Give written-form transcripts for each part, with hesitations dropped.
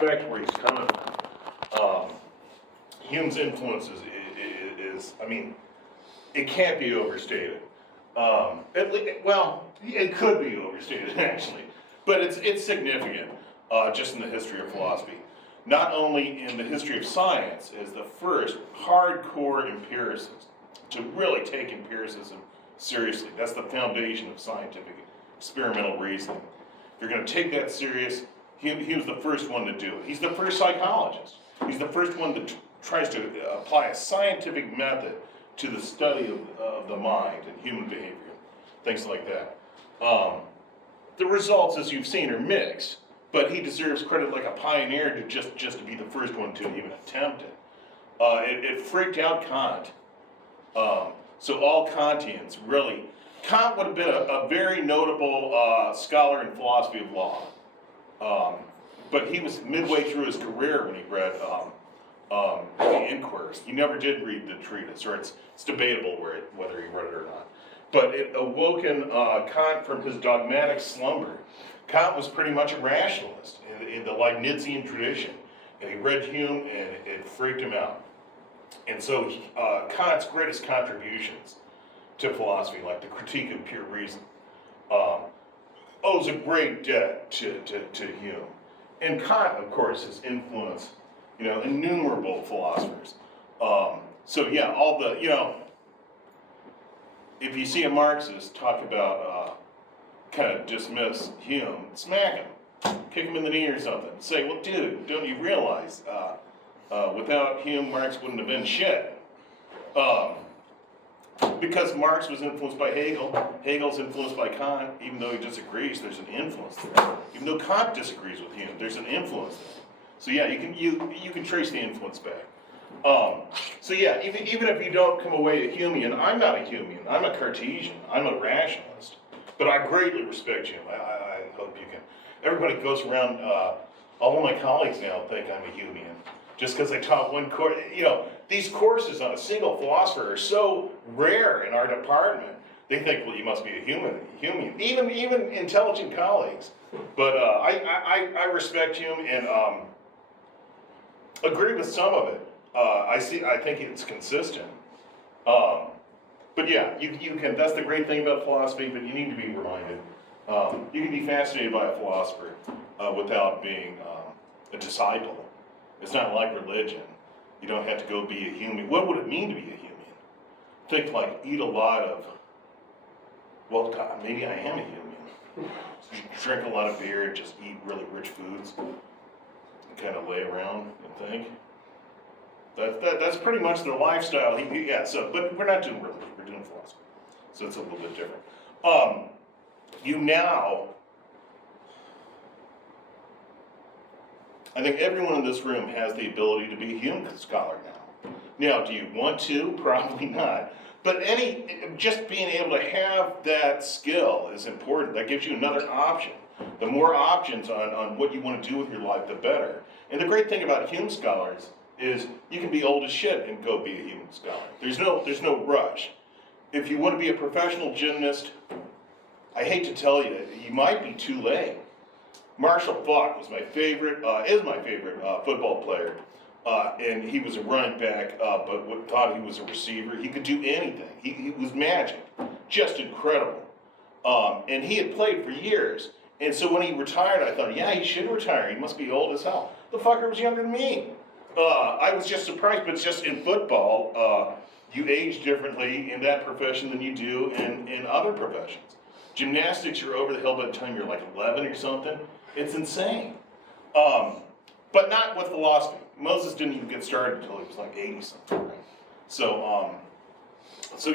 respect where he's coming from. Hume's influence is, I mean, it can't be overstated. Well, it could be overstated actually, but it's significant just in the history of philosophy. Not only in the history of science as the first hardcore empiricist to really take empiricism seriously. That's the foundation of scientific experimental reasoning. If you're going to take that serious, he was the first one to do it. He's the first psychologist. He's the first one that tries to apply a scientific method to the study of the mind and human behavior, things like that. The results, as you've seen, are mixed, but he deserves credit like a pioneer to just to be the first one to even attempt it. It freaked out Kant. So all Kantians, really, Kant would have been a very notable scholar in philosophy of law. But he was midway through his career when he read the Inquiries. He never did read the treatise, or it's debatable whether he read it or not. But it awoken Kant from his dogmatic slumber. Kant was pretty much a rationalist in the Leibnizian tradition, and he read Hume, and it freaked him out. And so Kant's greatest contributions to philosophy, like the Critique of Pure Reason, owes a great debt to Hume. And Kant, of course, has influenced, innumerable philosophers. So yeah, all the, if you see a Marxist talk about, kind of dismiss Hume, smack him, kick him in the knee or something. Say, well, dude, don't you realize, without Hume, Marx wouldn't have been shit. Because Marx was influenced by Hegel, Hegel's influenced by Kant. Even though he disagrees, there's an influence there. Even though Kant disagrees with Hume, there's an influence there. So yeah, you can trace the influence back. So yeah, even if you don't come away a Humean, I'm not a Humean, I'm a Cartesian, I'm a rationalist. But I greatly respect Hume. I hope you can. Everybody goes around, all of my colleagues now think I'm a Humean. Just because I taught one course, these courses on a single philosopher are so rare in our department. They think, well, you must be a Humean. Even intelligent colleagues. But I respect Hume and agree with some of it. I think it's consistent. But yeah, you can. That's the great thing about philosophy. But you need to be reminded. You can be fascinated by a philosopher without being a disciple. It's not like religion. You don't have to go be a Humean. What would it mean to be a Humean? Think like eat a lot of, well, maybe I am a Humean. Drink a lot of beer and just eat really rich foods and kind of lay around and think. That's pretty much their lifestyle. But we're not doing religion, we're doing philosophy. So it's a little bit different. I think everyone in this room has the ability to be a Hume scholar now. Now, do you want to? Probably not. But just being able to have that skill is important. That gives you another option. The more options on what you want to do with your life, the better. And the great thing about Hume scholars is you can be old as shit and go be a Hume scholar. There's no rush. If you want to be a professional gymnast, I hate to tell you, you might be too late. Marshall Faulk is my favorite football player, and he was a running back, but thought he was a receiver. He could do anything. He was magic, just incredible. And he had played for years. And so when he retired, I thought, yeah, he should retire. He must be old as hell. The fucker was younger than me. I was just surprised, but it's just in football, you age differently in that profession than you do in other professions. Gymnastics, you're over the hill by the time you're like 11 or something. It's insane. But not with philosophy. Moses didn't even get started until he was like 80 something, right? So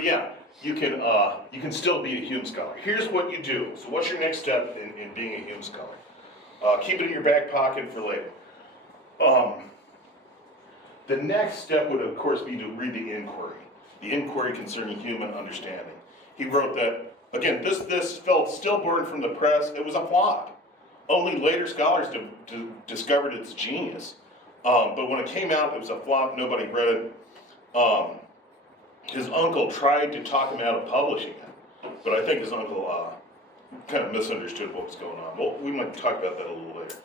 yeah, you can still be a Hume scholar. Here's what you do. So what's your next step in being a Hume scholar? Keep it in your back pocket for later. The next step would, of course, be to read the Inquiry Concerning Human Understanding. He wrote that, again, this felt stillborn from the press. It was a flop. Only later scholars discovered its genius. But when it came out, it was a flop. Nobody read it. His uncle tried to talk him out of publishing it, but I think his uncle kind of misunderstood what was going on. Well, we might talk about that a little later.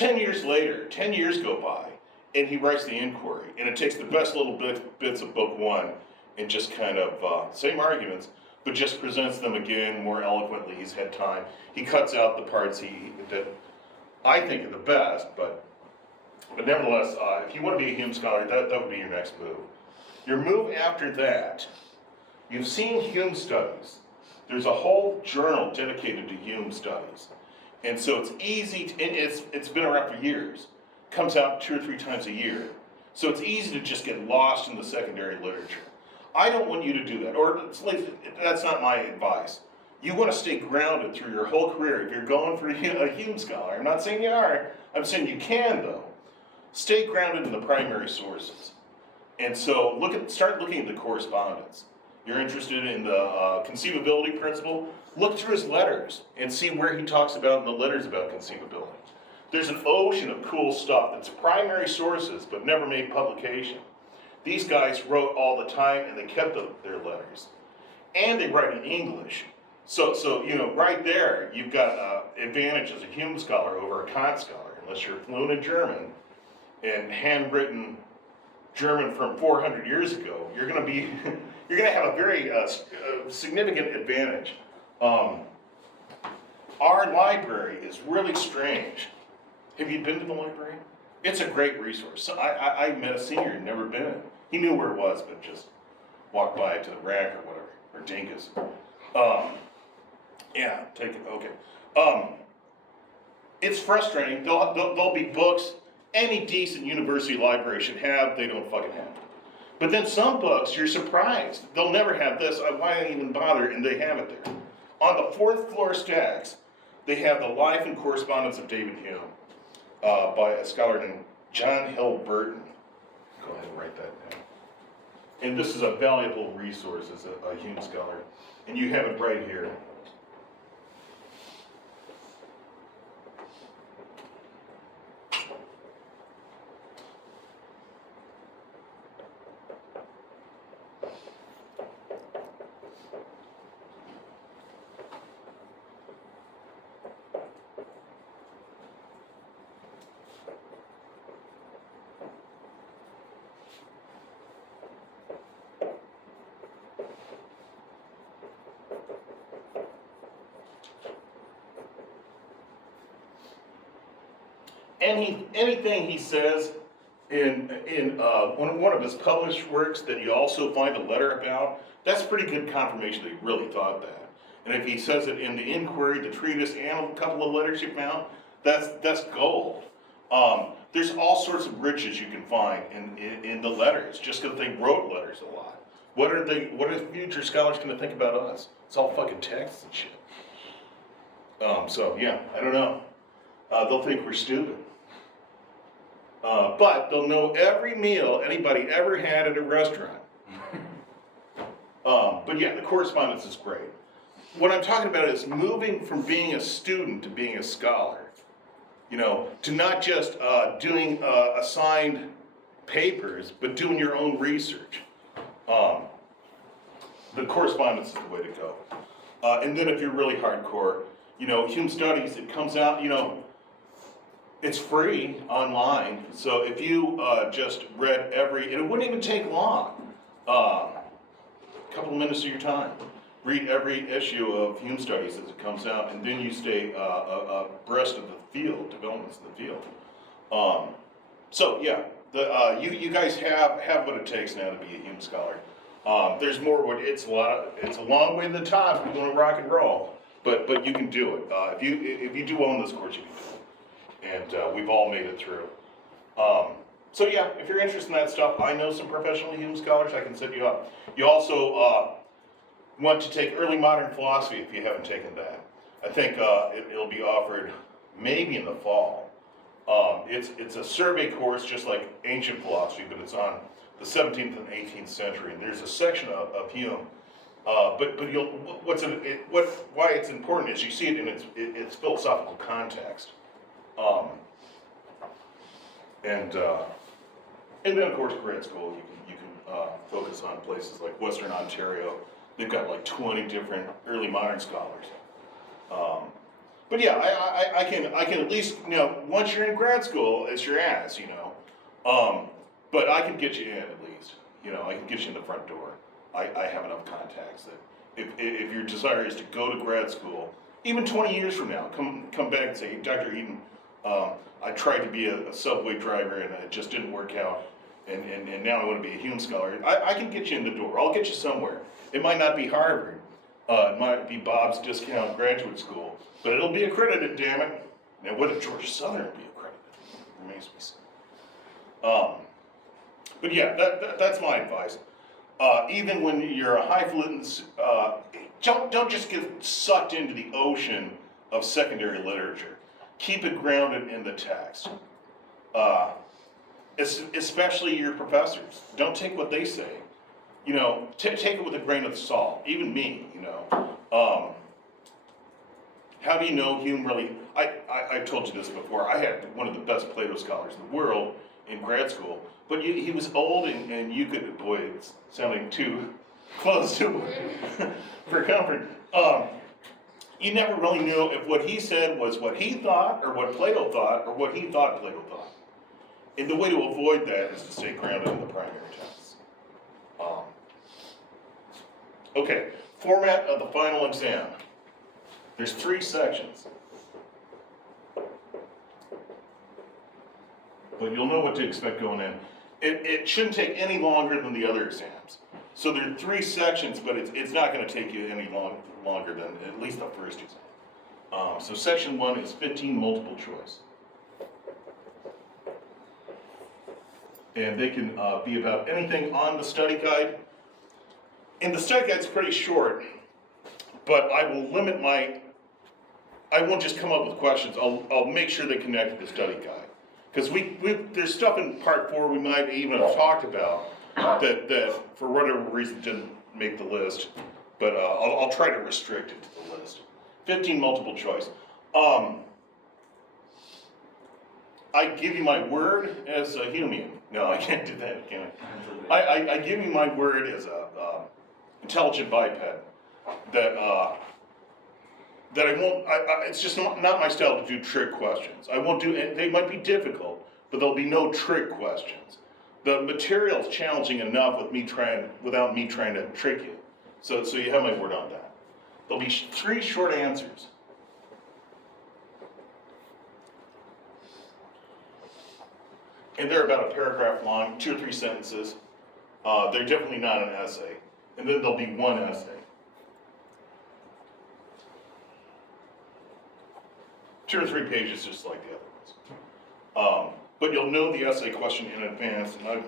10 years later, 10 years go by, and he writes the inquiry, and it takes the best little bits of book one and just kind of, same arguments, but just presents them again more eloquently. He's had time. He cuts out the parts that I think are the best, but nevertheless, if you want to be a Hume scholar, that would be your next move. Your move after that, you've seen Hume studies. There's a whole journal dedicated to Hume studies. And so it's easy, and it's been around for years. Comes out 2 or 3 times a year. So it's easy to just get lost in the secondary literature. I don't want you to do that, or that's not my advice. You want to stay grounded through your whole career. If you're going for a Hume scholar, I'm not saying you are, I'm saying you can though. Stay grounded in the primary sources. And so start looking at the correspondence. You're interested in the conceivability principle, look through his letters and see where he talks about in the letters about conceivability. There's an ocean of cool stuff that's primary sources but never made publication. These guys wrote all the time and they kept their letters. And they write in English. So right there, you've got advantage as a Hume scholar over a Kant scholar, unless you're fluent in German and handwritten German from 400 years ago. You're going to have a very significant advantage. Our library is really strange. Have you been to the library? It's a great resource. So I met a senior who'd never been in. He knew where it was, but just walked by it to the rack or whatever, or Dinkus. Yeah, take it, okay. It's frustrating. There'll be books any decent university library should have, they don't fucking have. But then some books, you're surprised. They'll never have this, why even bother, and they have it there. On the 4th floor stacks, they have the life and correspondence of David Hume by a scholar named John Hill Burton. Go ahead and write that down. And this is a valuable resource as a Hume scholar. And you have it right here. Anything he says in one of his published works that you also find a letter about, that's pretty good confirmation that he really thought that. And if he says it in the inquiry, the treatise, and a couple of letters you found, that's gold. There's all sorts of riches you can find in the letters, just because they wrote letters a lot. What are future scholars going to think about us? It's all fucking texts and shit. So yeah, I don't know. They'll think we're stupid. But they'll know every meal anybody ever had at a restaurant. But yeah, the correspondence is great. What I'm talking about is moving from being a student to being a scholar. To not just doing assigned papers, but doing your own research. The correspondence is the way to go. And then if you're really hardcore, Hume Studies, it comes out, it's free online, so if you just read and it wouldn't even take long, a couple of minutes of your time, read every issue of Hume Studies as it comes out, and then you stay abreast of the field, developments in the field. So yeah, you guys have what it takes now to be a Hume scholar. There's more. It's a long way to the top if you want to rock and roll, but you can do it. If you do well in this course, you can do it. And we've all made it through. So yeah, if you're interested in that stuff, I know some professional Hume scholars, I can set you up. You also want to take early modern philosophy if you haven't taken that. I think it'll be offered maybe in the fall. It's a survey course just like ancient philosophy, but it's on the 17th and 18th century, and there's a section of Hume. But why it's important is you see it in its philosophical context. And then of course grad school, you can focus on places like Western Ontario. They've got like 20 different early modern scholars. But yeah, I can at least, once you're in grad school, it's your ass, but I can get you in at least, I can get you in the front door. I have enough contacts that if your desire is to go to grad school, even 20 years from now, come back and say, Dr. Eaton, I tried to be a subway driver and it just didn't work out, and now I want to be a Hume scholar. I can get you in the door. I'll get you somewhere. It might not be Harvard. It might be Bob's discount graduate school, but it'll be accredited, damn it. Now, would a Georgia Southern be accredited? Remains to be seen. But yeah, that's my advice. Even when you're a highfalutin, don't just get sucked into the ocean of secondary literature. Keep it grounded in the text. Especially your professors. Don't take what they say. Take it with a grain of salt. Even me, How do you know Hume really? I've told you this before. I had one of the best Plato scholars in the world in grad school, but he was old and you could, boy, it's sounding too close to for comfort. You never really knew if what he said was what he thought, or what Plato thought, or what he thought Plato thought. And the way to avoid that is to stay grounded in the primary texts. Okay, format of the final exam. There's 3 sections. But you'll know what to expect going in. It shouldn't take any longer than the other exams. So there are 3 sections, but it's not going to take you any longer than at least the first exam. So section 1 is 15 multiple choice. And they can be about anything on the study guide. And the study guide's pretty short, but I will limit I won't just come up with questions. I'll make sure they connect to the study guide. Because there's stuff in part 4 we might even have talked about that for whatever reason didn't make the list, but I'll try to restrict it to the list. 15 multiple choice. I give you my word as a Humean. No, I can't do that, can I? I give you my word as a intelligent biped that I won't. It's just not my style to do trick questions. I won't do. They might be difficult, but there'll be no trick questions. The material's challenging enough without me trying to trick you. So you have my word on that. There'll be 3 short answers. And they're about a paragraph long, 2 or 3 sentences. They're definitely not an essay. And then there'll be 1 essay. Two or 3 pages, just like the other ones. But you'll know the essay question in advance, and I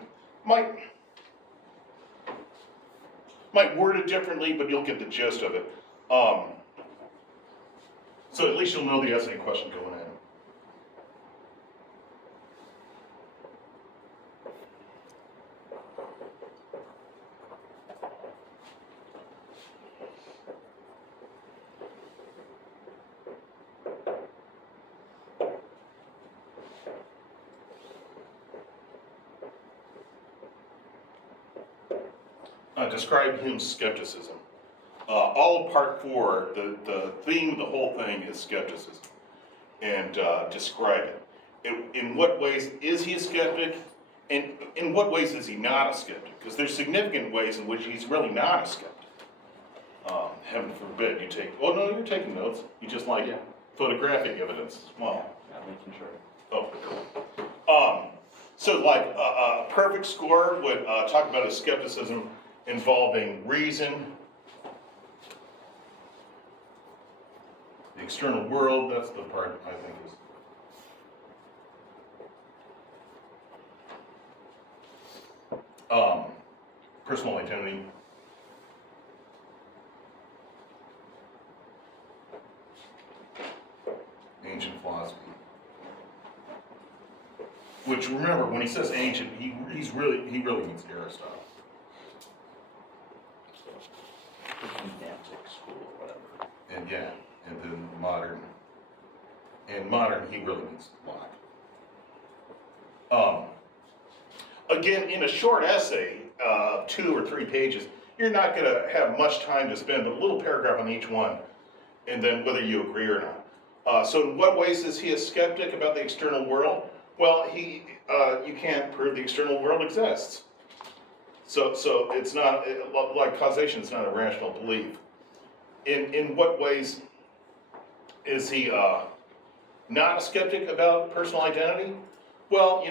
might word it differently, but you'll get the gist of it. So at least you'll know the essay question going in. Describe Hume's skepticism. All of part 4, the theme of the whole thing is skepticism. And describe it. In what ways is he a skeptic? And in what ways is he not a skeptic? Because there's significant ways in which he's really not a skeptic. Heaven forbid you take, oh no, you're taking notes. You just like photographic evidence as well. Yeah, making sure. Oh, cool. So like a perfect score would talk about his skepticism involving reason, the external world, that's the part I think is. Personal identity. Ancient philosophy. Which, remember, when he says ancient, he really means Aristotle. Pedantic school or whatever. And then modern. And modern, he really means Locke. Again, in a short essay, 2 or 3 pages, you're not going to have much time to spend, but a little paragraph on each one, and then whether you agree or not. So in what ways is he a skeptic about the external world? Well, you can't prove the external world exists. So it's not, like causation, it's not a rational belief. In what ways is he not a skeptic about personal identity? Well,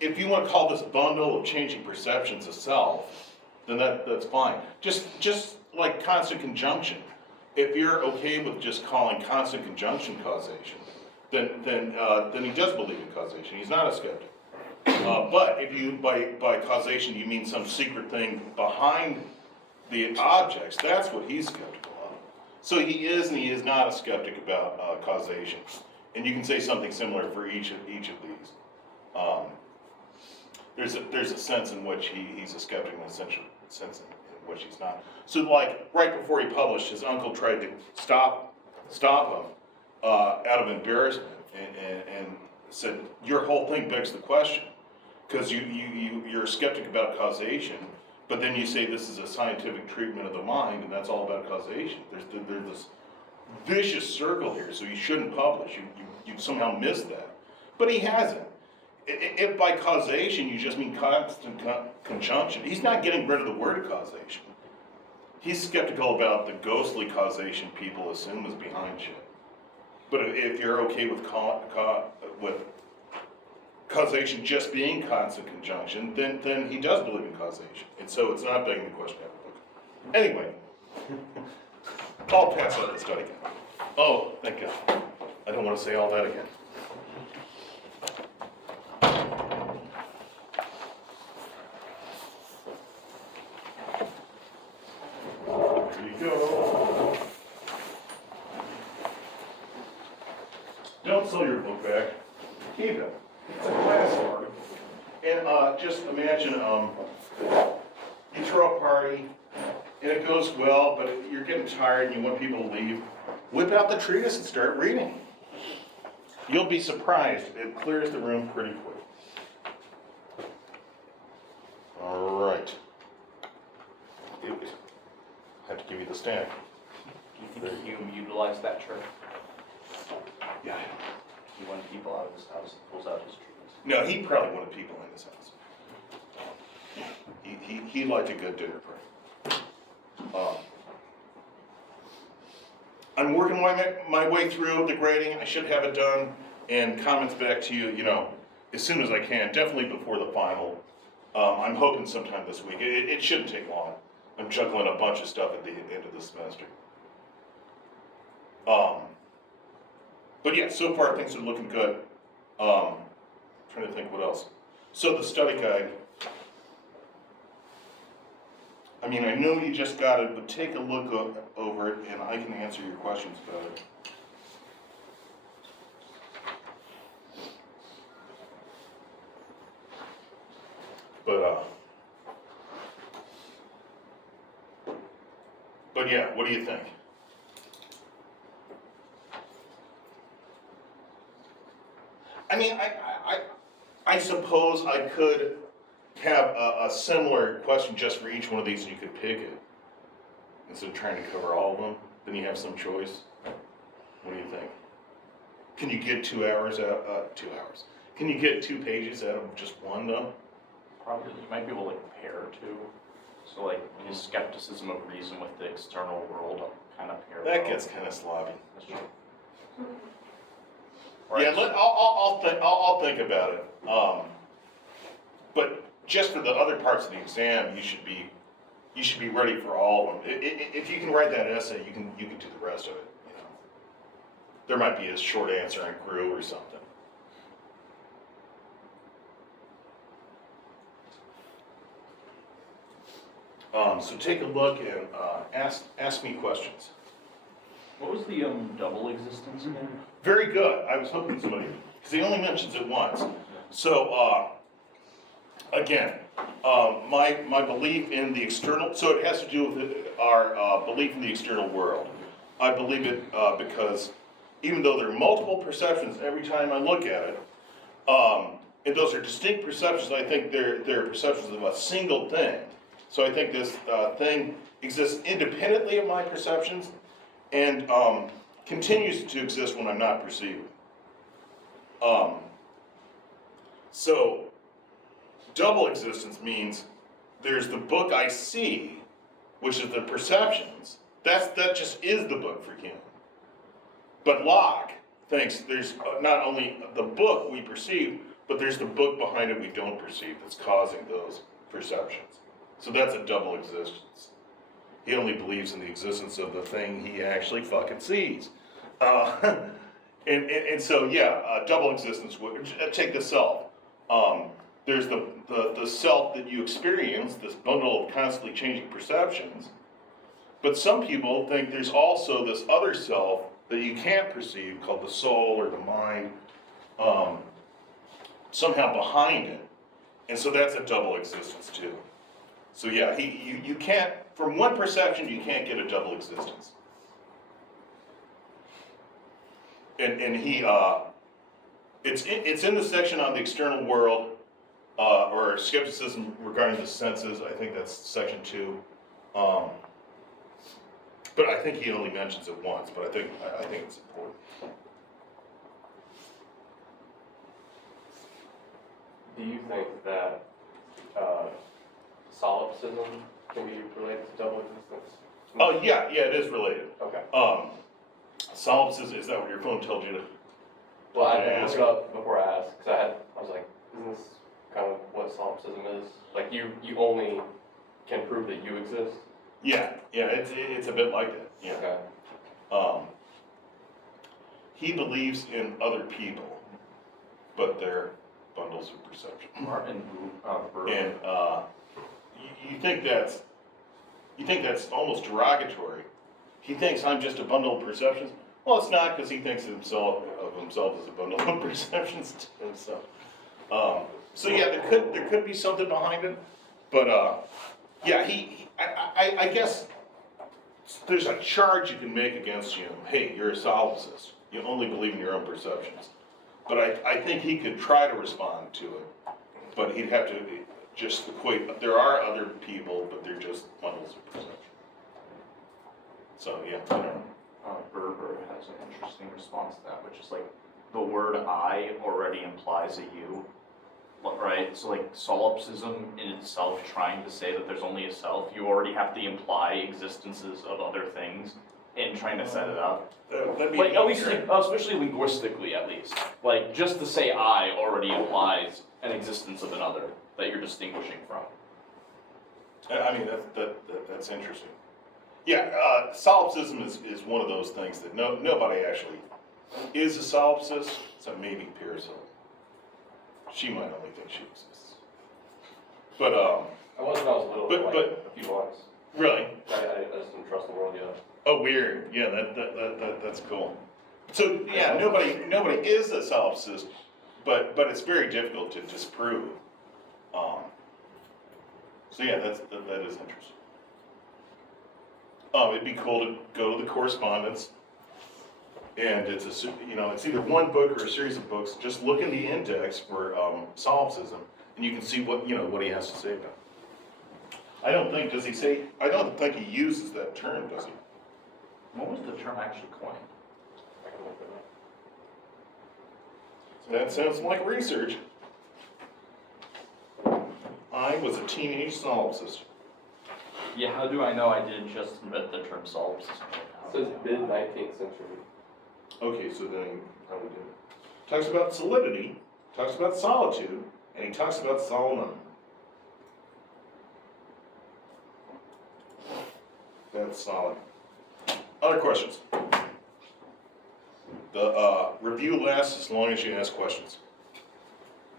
if you want to call this bundle of changing perceptions a self, then that's fine. Just like constant conjunction. If you're okay with just calling constant conjunction causation, then he does believe in causation. He's not a skeptic. But if you, by causation, you mean some secret thing behind the objects, that's what he's skeptical of. So he is and he is not a skeptic about causation. And you can say something similar for each of these. There's a sense in which he's a skeptic and a sense in which he's not. So like right before he published, his uncle tried to stop him out of embarrassment and said, your whole thing begs the question, because you're a skeptic about causation, but then you say this is a scientific treatment of the mind, and that's all about causation. There's this vicious circle here, so you shouldn't publish. You somehow missed that. But he hasn't. If by causation you just mean constant conjunction, he's not getting rid of the word causation. He's skeptical about the ghostly causation people assume is behind shit. But if you're okay with causation just being constant conjunction, then he does believe in causation. And so it's not begging the question to have a book. Anyway, I'll pass out the study guide. Oh, thank God. I don't want to say all that again. There you go. Don't sell your book back. Keep it. It's a class work. And just imagine you throw a party and it goes well, but you're getting tired and you want people to leave. Whip out the treatise and start reading. You'll be surprised. It clears the room pretty quick. All right. I have to give you the stack. Do you think Hume utilized that trick? Yeah. He wanted people out of his house and pulls out his trees. No, he probably wanted people in his house. He liked a good dinner party. I'm working my way through the grading. I should have it done and comments back to you, as soon as I can, definitely before the final. I'm hoping sometime this week. It shouldn't take long. I'm juggling a bunch of stuff at the end of the semester. But yeah, so far things are looking good. Trying to think what else. So the study guide. I mean, I know you just got it, but take a look over it and I can answer your questions about it. But yeah, what do you think? I mean, I suppose I could have a similar question just for each one of these and you could pick it. Instead of trying to cover all of them, then you have some choice. What do you think? Can you get 2 hours out, 2 hours? Can you get 2 pages out of just one though? Probably, you might be able to pair two. So like his skepticism of reason with the external world kind of parallel. That gets kind of sloppy. That's true. Yeah, I'll think about it. But just for the other parts of the exam, you should be ready for all of them. If you can write that essay, you can do the rest of it. There might be a short answer on crew or something. So take a look and ask me questions. What was the double existence again? Very good. I was hoping somebody, because he only mentions it once. So again, my belief in the external. So it has to do with our belief in the external world. I believe it because even though there are multiple perceptions every time I look at it, and those are distinct perceptions, I think they're perceptions of a single thing. So I think this thing exists independently of my perceptions and continues to exist when I'm not perceiving. So, double existence means there's the book I see, which is the perceptions. That just is the book for Hume. But Locke thinks there's not only the book we perceive, but there's the book behind it we don't perceive that's causing those perceptions. So that's a double existence. He only believes in the existence of the thing he actually fucking sees. And so, yeah, double existence, take the self. There's the self that you experience, this bundle of constantly changing perceptions. But some people think there's also this other self that you can't perceive called the soul or the mind, somehow behind it. And so that's a double existence too. So yeah, you can't, from one perception, you can't get a double existence. And he, it's in the section on the external world, or skepticism regarding the senses. I think that's section 2. But I think he only mentions it once, but I think it's important. Do you think that solipsism can be related to double existence? Oh, yeah, it is related. Okay. Solipsism, is that what your phone told you to? Well, I Okay, looked it up before I asked, because I was like, isn't this kind of what solipsism is? Like, you only can prove that you exist? Yeah, it's a bit like that, yeah. Okay. He believes in other people, but they're bundles of perception. Martin Buber. And you think that's almost derogatory. He thinks I'm just a bundle of perceptions. Well, it's not, because he thinks of himself as a bundle of perceptions too. So yeah, there could be something behind it, but yeah, I guess there's a charge you can make against Hume. Hey, you're a solipsist. You only believe in your own perceptions. But I think he could try to respond to it, but he'd have to just equate. There are other people, but they're just bundles of perception. So yeah, I don't know. Berber has an interesting response to that, which is like, the word I already implies a you, right? So like solipsism in itself, trying to say that there's only a self, you already have to imply existences of other things in trying to set it up. Like, at least, like, especially linguistically, at least. Like, just to say I already implies an existence of another that you're distinguishing from. I mean, that's interesting. Yeah, solipsism is one of those things that nobody actually is a solipsist, so maybe Pearsall. She might only think she exists. But, I was when I was little, But- like a few months. really? I just didn't trust the world yet. Oh, weird. Yeah, that's cool. So, yeah, nobody is a solipsist, but it's very difficult to disprove. So yeah, that is interesting. It'd be cool to go to the correspondence, and it's either one book or a series of books. Just look in the index for solipsism, and you can see what he has to say about it. I don't think he uses that term, does he? What was the term actually coined? I can look it up. That sounds like research. I was a teenage solipsist. Yeah, how do I know I didn't just invent the term solipsism? It says mid-19th century. Okay, so then how we do it? Talks about solidity, talks about solitude, and he talks about Solomon. That's solid. Other questions? The review lasts as long as you ask questions.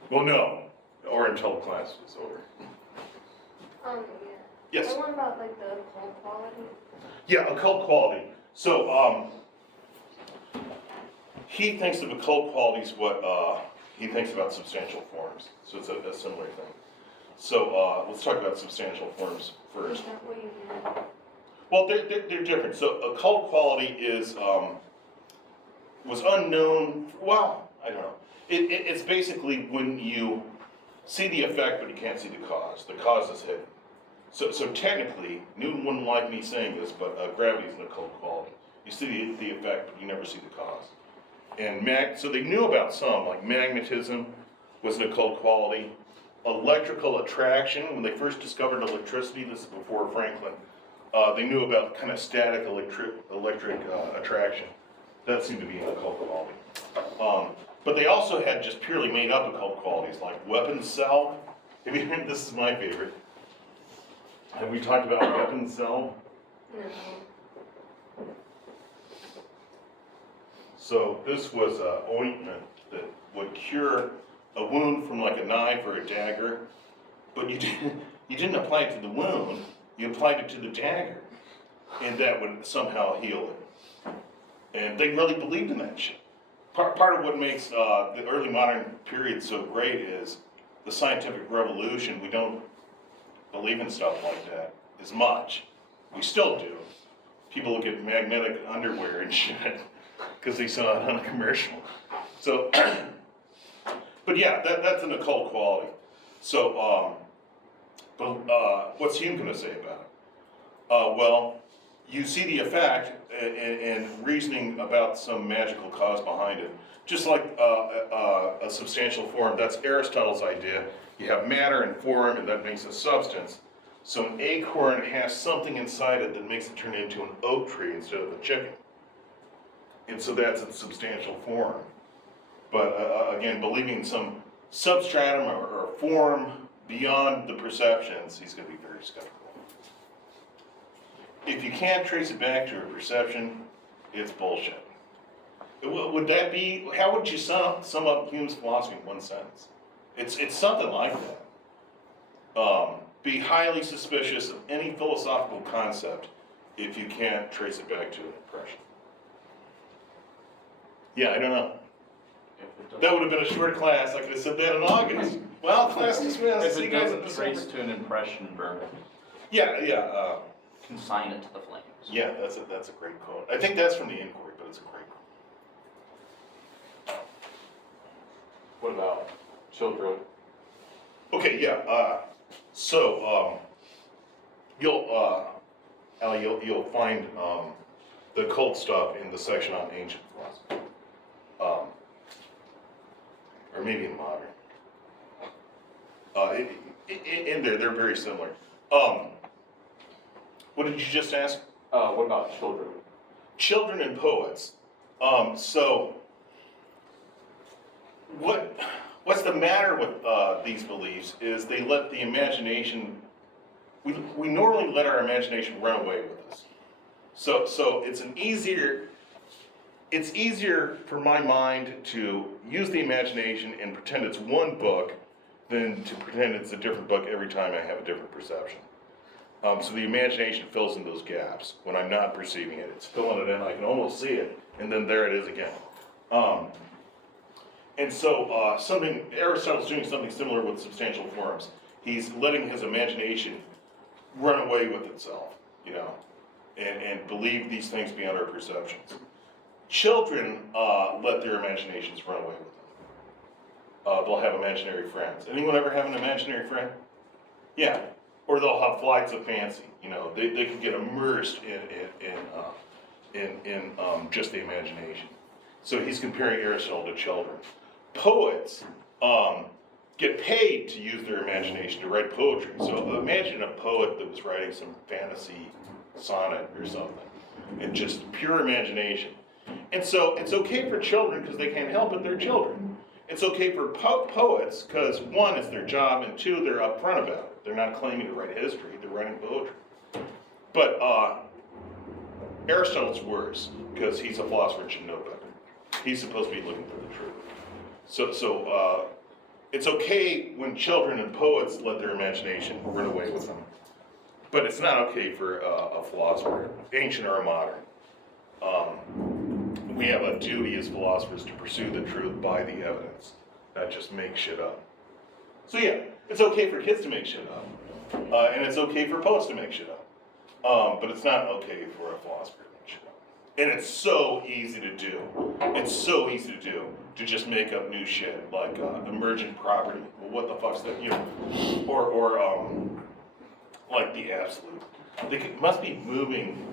Well, no, or until the class is over. Yeah. Yes. The one about like the cold quality. Yeah, occult quality. So, he thinks of occult qualities what he thinks about substantial forms. So it's a similar thing. So let's talk about substantial forms first. Is that what you mean? Well, they're different. So occult quality is was unknown. Well, I don't know. It's basically when you see the effect but you can't see the cause. The cause is hidden. So technically, Newton wouldn't like me saying this, but gravity is an occult quality. You see the effect, but you never see the cause. And so they knew about some, like magnetism was an occult quality. Electrical attraction, when they first discovered electricity, this is before Franklin, they knew about kind of static electric attraction. That seemed to be an occult quality. But they also had just purely made up occult qualities, like weapon salve. Have you heard, this is my favorite. Have we talked about weapon salve? No. So this was an ointment that would cure a wound from like a knife or a dagger, but you didn't apply it to the wound, you applied it to the dagger, and that would somehow heal it. And they really believed in that shit. Part of what makes the early modern period so great is the scientific revolution. We don't believe in stuff like that as much. We still do. People look at magnetic underwear and shit because they saw it on a commercial. So, but yeah, that's an occult quality. So, what's Hume going to say about it? Well, you see the effect and reasoning about some magical cause behind it. Just like a substantial form, that's Aristotle's idea. You have matter and form, and that makes a substance. So an acorn has something inside it that makes it turn into an oak tree instead of a chicken. And so that's a substantial form. But again, believing some substratum or form beyond the perceptions, he's going to be very skeptical. If you can't trace it back to a perception, it's bullshit. Would that be, how would you sum up Hume's philosophy in one sentence? It's something like that. Be highly suspicious of any philosophical concept if you can't trace it back to an impression. Yeah, I don't know. That would have been a short class. I could have said that in August. Well, class dismissed. If See it you guys doesn't in trace December. to an impression, verb, Yeah. consign it to the flames. Yeah, that's a great quote. I think that's from the Inquiry, but it's a great quote. What about children? Okay, yeah. So you'll find the occult stuff in the section on ancient philosophy, or maybe in modern. In there, they're very similar. What did you just ask? What about children? Children and poets. So what's the matter with these beliefs is they let the imagination, we normally let our imagination run away with us. So it's easier for my mind to use the imagination and pretend it's one book than to pretend it's a different book every time I have a different perception. So the imagination fills in those gaps when I'm not perceiving it. It's filling it in, I can almost see it, and then there it is again. And so Aristotle's doing something similar with substantial forms. He's letting his imagination run away with itself, and believe these things beyond our perceptions. Children let their imaginations run away with them. They'll have imaginary friends. Anyone ever have an imaginary friend? Yeah. Or they'll have flights of fancy. They can get immersed in just the imagination. So he's comparing Aristotle to children. Poets get paid to use their imagination to write poetry. So imagine a poet that was writing some fantasy sonnet or something, and just pure imagination. And so it's okay for children because they can't help it, they're children. It's okay for poets because one, it's their job, and two, they're upfront about it. They're not claiming to write history, they're writing poetry. But Aristotle's worse because he's a philosopher and should know better. He's supposed to be looking for the truth. So it's okay when children and poets let their imagination run away with them. But it's not okay for a philosopher, ancient or modern. We have a duty as philosophers to pursue the truth by the evidence, not just make shit up. So yeah, it's okay for kids to make shit up, and it's okay for poets to make shit up, but it's not okay for a philosopher to make shit up. And it's so easy to do. It's so easy to do, to just make up new shit, like emergent property. Well, what the fuck's that, or like the absolute. They must be moving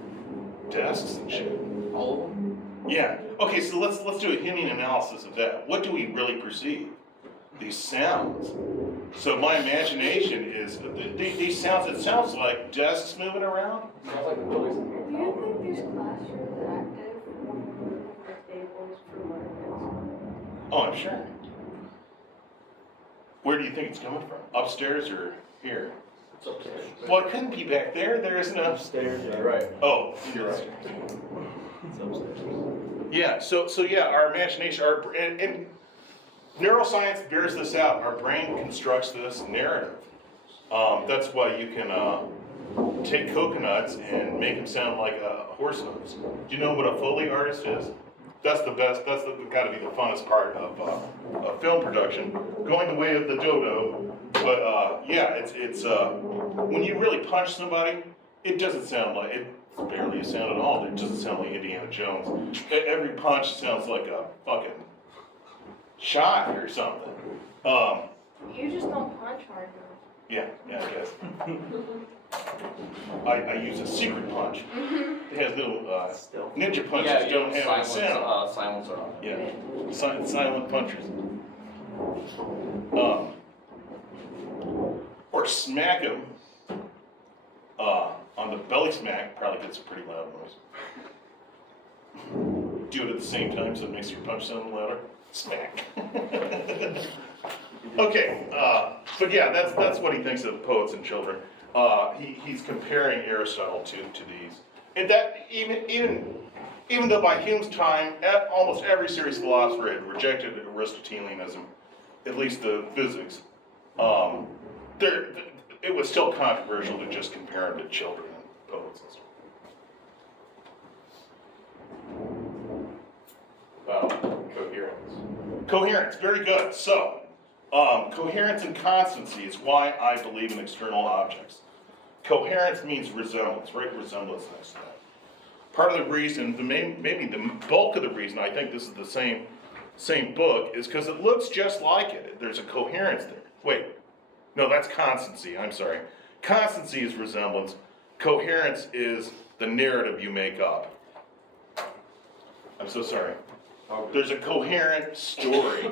desks and shit. All of them? Yeah. Okay, so let's do a Humean analysis of that. What do we really perceive? These sounds. So my imagination is these sounds. It sounds like desks moving around. Sounds like the building's Do you think these classrooms active when we're moving the tables for learning? Oh, I'm sure. Where do you think it's coming from? Upstairs or here? It's upstairs. Well, it couldn't be back there. There isn't a. Upstairs, yeah. Right. Oh, you're right. It's upstairs. Yeah. So yeah, our imagination, and neuroscience bears this out. Our brain constructs this narrative. That's why you can take coconuts and make them sound like a horse nose. Do you know what a Foley artist is? That's the best. That's got to be the funnest part of film production. Going the way of the dodo. But yeah, it's when you really punch somebody, it doesn't sound like it's barely a sound at all. It doesn't sound like Indiana Jones. Every punch sounds like a fucking shot or something. You just don't punch hard enough. Yeah, I guess. I use a secret punch. It has no Still. ninja punches Yeah, you don't have a silence, sound. silencer on it. Yeah, silent punchers. Or smack him on the belly smack. Probably gets a pretty loud noise. Do it at the same time so it makes your punch sound louder. Smack. Okay, but yeah, that's what he thinks of poets and children. He's comparing Aristotle to these, and that even though by Hume's time, almost every serious philosopher had rejected Aristotelianism, at least the physics. It was still controversial to just compare him to children and poets and stuff. Coherence. Coherence, very good. So, coherence and constancy is why I believe in external objects. Coherence means resemblance, right? Resemblance next to that. Part of the reason, maybe the bulk of the reason I think this is the same book is because it looks just like it. There's a coherence there. Wait, no, that's constancy. I'm sorry. Constancy is resemblance. Coherence is the narrative you make up. I'm so sorry. There's a coherent story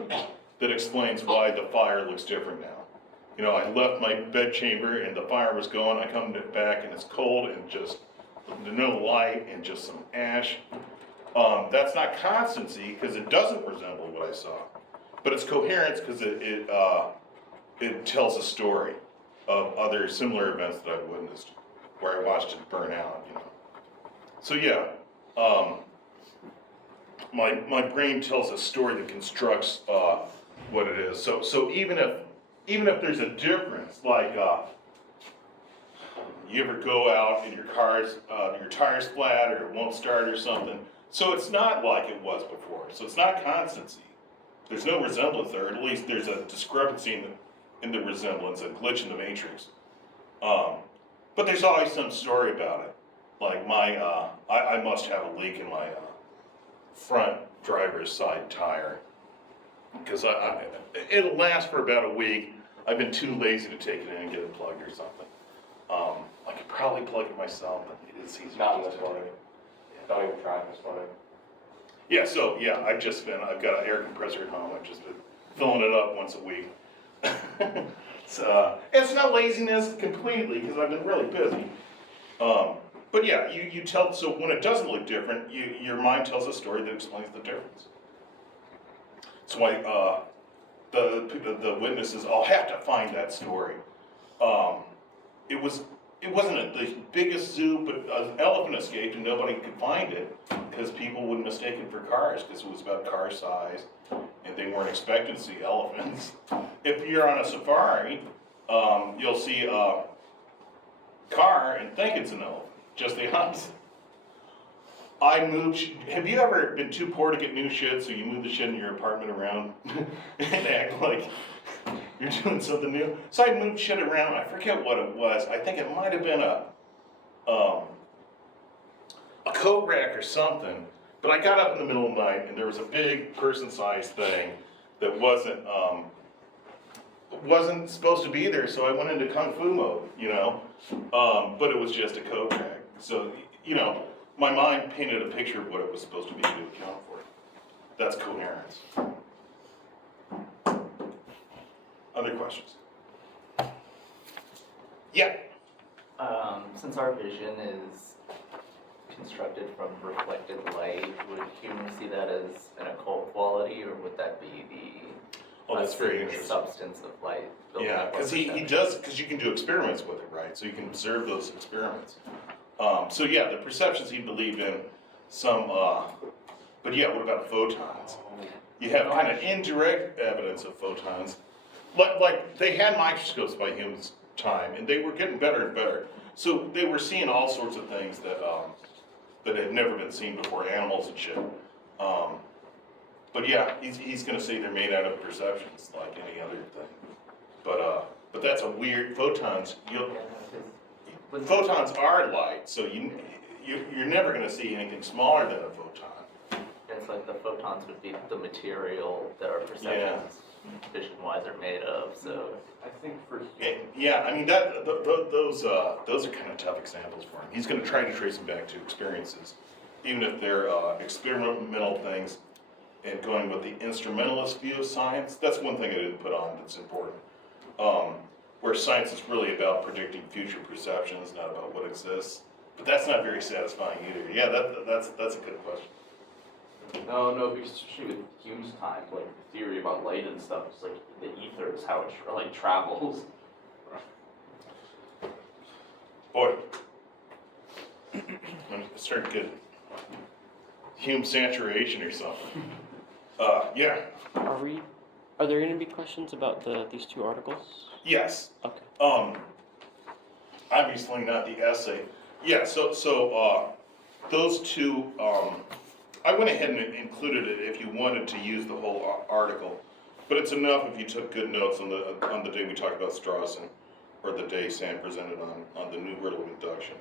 that explains why the fire looks different now. You know, I left my bedchamber and the fire was going. I come back and it's cold and just no light and just some ash. That's not constancy because it doesn't resemble what I saw, but it's coherence because it tells a story of other similar events that I've witnessed, where I watched it burn out. You know, so yeah. My brain tells a story that constructs what it is. So even if there's a difference, like you ever go out and your tire's flat or it won't start or something, so it's not like it was before. So it's not constancy. There's no resemblance there. At least there's a discrepancy in the resemblance, a glitch in the matrix. But there's always some story about it. Like I must have a leak in my front driver's side tire because it'll last for about a week. I've been too lazy to take it in and get it plugged or something. I could probably plug it myself, but it's easier. Not in this weather. Don't even try in this weather. Yeah, so yeah, I've got an air compressor at home. I've just been filling it up once a week. It's not laziness completely because I've been really busy. But yeah, you tell, so when it doesn't look different, your mind tells a story that explains the difference. That's why the witnesses all have to find that story. It wasn't the biggest zoo, but an elephant escaped and nobody could find it because people would mistake it for cars because it was about car size and they weren't expecting to see elephants. If you're on a safari, you'll see a car and think it's an elephant. Just the opposite. Have you ever been too poor to get new shit, so you move the shit in your apartment around and act like you're doing something new? So I moved shit around, I forget what it was. I think it might have been a coat rack or something. But I got up in the middle of the night and there was a big person-sized thing that wasn't supposed to be there, so I went into kung fu mode, you know? But it was just a coat rack. So, you know, my mind painted a picture of what it was supposed to be to account for. That's coherence. Other questions? Yeah. Since our vision is constructed from reflected light, would Hume see that as an occult quality, or would that be Oh, that's very the interesting. substance of light? building Yeah, up our because he perception? does, because you can do experiments with it, right? So you can observe those experiments. So yeah, the perceptions he believed in, some, but yeah, what about photons? You have kind of indirect evidence of photons. Like they had microscopes by Hume's time, and they were getting better and better. So they were seeing all sorts of things that that had never been seen before, animals and shit. But yeah, he's gonna say they're made out of perceptions, like any other thing. But that's a weird photons. Photons are light, so you're never gonna see anything smaller than a photon. It's like the photons would be the material that our perceptions, vision-wise, are made of, so. I think for Yeah, I mean those are kind of tough examples for him. He's gonna try to trace them back to experiences, even if they're experimental things. And going with the instrumentalist view of science, that's one thing I didn't put on that's important. Where science is really about predicting future perceptions, not about what exists. But that's not very satisfying either. Yeah, that's a good question. No, because especially with Hume's time, like the theory about light and stuff, it's like the ether is how it like travels. Boy, I'm starting to get Hume saturation or something. Yeah, Are there gonna be questions about these two articles? yes. Okay. Obviously not the essay. Yeah, so those two, I went ahead and included it if you wanted to use the whole article. But it's enough if you took good notes on the day we talked about Strawson, or the day Sam presented on the new world of induction.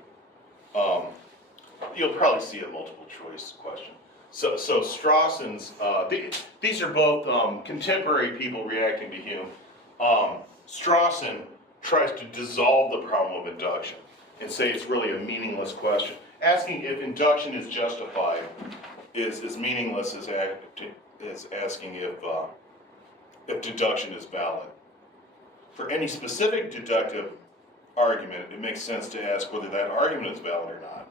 You'll probably see a multiple choice question. So Strawson's, these are both contemporary people reacting to Hume. Strawson tries to dissolve the problem of induction and say it's really a meaningless question. Asking if induction is justified is meaningless as asking if deduction is valid. For any specific deductive argument, it makes sense to ask whether that argument is valid or not.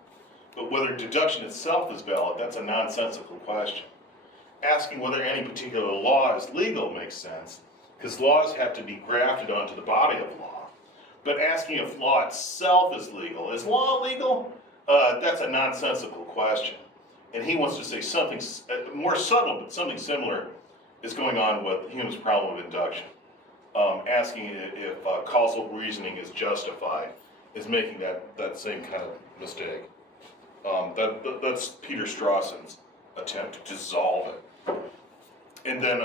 But whether deduction itself is valid, that's a nonsensical question. Asking whether any particular law is legal makes sense, because laws have to be grafted onto the body of law. But asking if law itself is law legal? That's a nonsensical question. And he wants to say something more subtle, but something similar is going on with Hume's problem of induction. Asking if causal reasoning is justified is making that same kind of mistake. That's Peter Strawson's attempt to dissolve it. And then,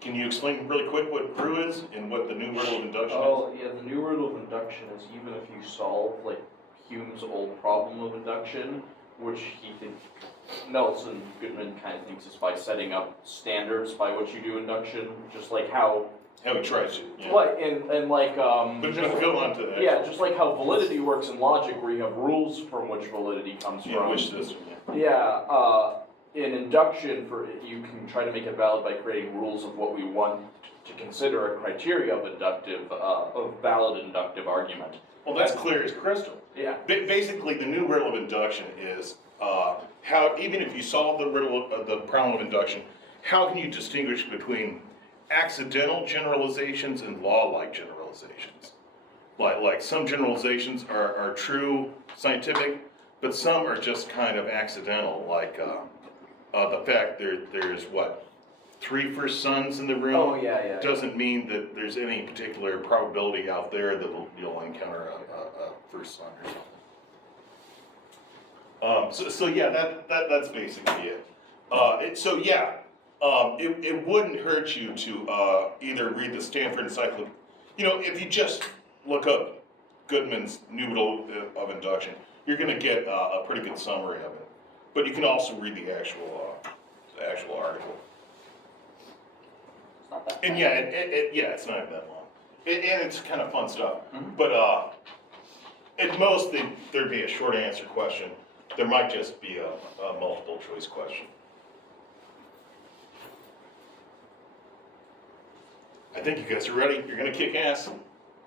can you explain really quick what Brew is and what the new world of induction is? Oh, yeah, the new rule of induction is even if you solve like Hume's old problem of induction, which he thinks, Nelson Goodman kind of thinks is by setting up standards by which you do induction, just like how, How he tries to, yeah. like, and like, But just go on to that. yeah, just like how validity works in logic, where you have rules from which validity comes Yeah, from. which system, yeah. Yeah, in induction, you can try to make it valid by creating rules of what we want to consider a criteria of valid inductive argument. Well, that's clear as crystal. Yeah. Basically, the new riddle of induction is how, even if you solve the riddle of the problem of induction, how can you distinguish between accidental generalizations and law-like generalizations? Like some generalizations are true scientific, but some are just kind of accidental, like the fact there's what, 3 first sons in the room? Oh, yeah. Doesn't mean that there's any particular probability out there that you'll encounter a first son or something. So yeah, that's basically it. It wouldn't hurt you to either read the Stanford Encyclopedia. If you just look up Goodman's New Riddle of Induction, you're going to get a pretty good summary of it. But you can also read the actual article. It's not that And bad. yeah, it's not that long. And it's kind of fun stuff. Mhm. But at most, there'd be a short answer question. There might just be a multiple choice question. I think you guys are ready. You're gonna kick ass.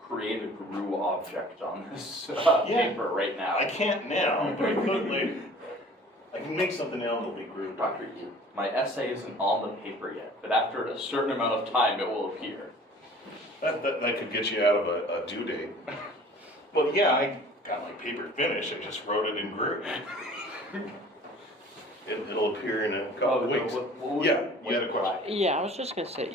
Create a GRU object on this Yeah. paper right now. I can't now, but I could later. I can make something else that'll be grouped. Dr. Yu, my essay isn't on the paper yet, but after a certain amount of time, it will appear. That could get you out of a due date. Well, yeah, I got my paper finished, I just wrote it in Groove. It'll appear in a couple of weeks. Yeah, you had a question? Yeah, I was just gonna say,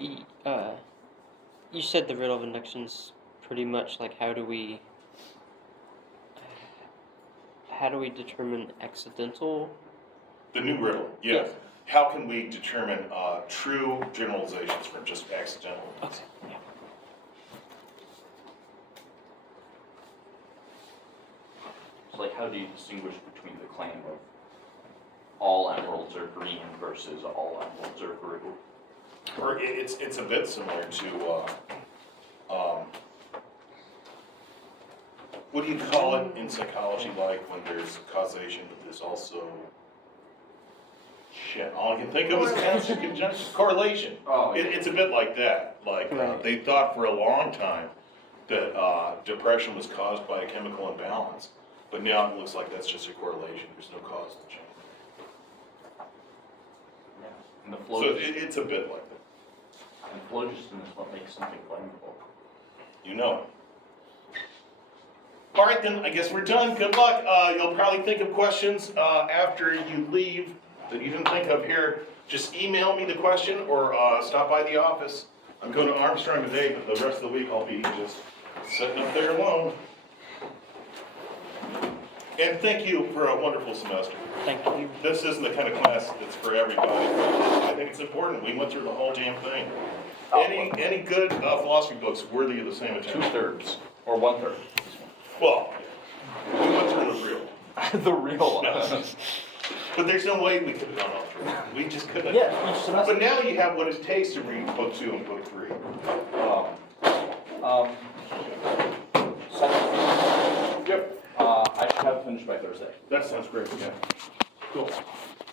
you said the riddle of induction's pretty much like how do we determine accidental? The new riddle, yes. How can we determine true generalizations from just accidental ones? Okay, yeah. So like, how do you distinguish between the claim of all emeralds are green versus all emeralds are GRU? Or it's a bit similar to, what do you call it in psychology, like when there's causation, but there's also, shit, all I can think of is constant conjunction, correlation. Oh, It's a bit like that, like, Right. they thought for a long time that depression was caused by a chemical imbalance, but now it looks like that's just a correlation, there's no causal chain. yeah. And the So it's a bit like that, and phlogiston is what makes something flammable. you know it. All right, then, I guess we're done, good luck, you'll probably think of questions, after you leave that you didn't think of here. Just email me the question or, stop by the office. I'm going to Armstrong today, but the rest of the week I'll be just sitting up there alone. And thank you for a wonderful semester. Thank you. This isn't the kind of class that's for everybody. I think it's important, we went through the whole damn thing. Any good philosophy books worthy of the same attention? 2/3 or 1/3. Well, we went through the real. The real one. No. But there's no way we could have gone all through. We just couldn't. Yeah, each semester. But now you have what it takes to read book 2 and book 3. Yep. I should have it finished by Thursday. That sounds great, yeah. Cool.